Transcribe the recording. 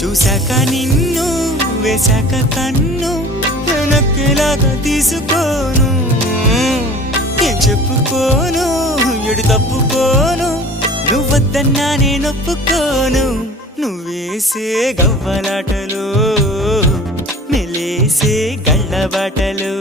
చూశాక నిన్ను వేశాక కన్ను వెనక్కిలాగా తీసుకోను ఏం చెప్పుకోను ఎడు తప్పుకోను నువ్వొద్దన్నా నేనొప్పుకోను నువ్వేసే గవ్వలాటలు మెలేసే గళ్ళబాటలు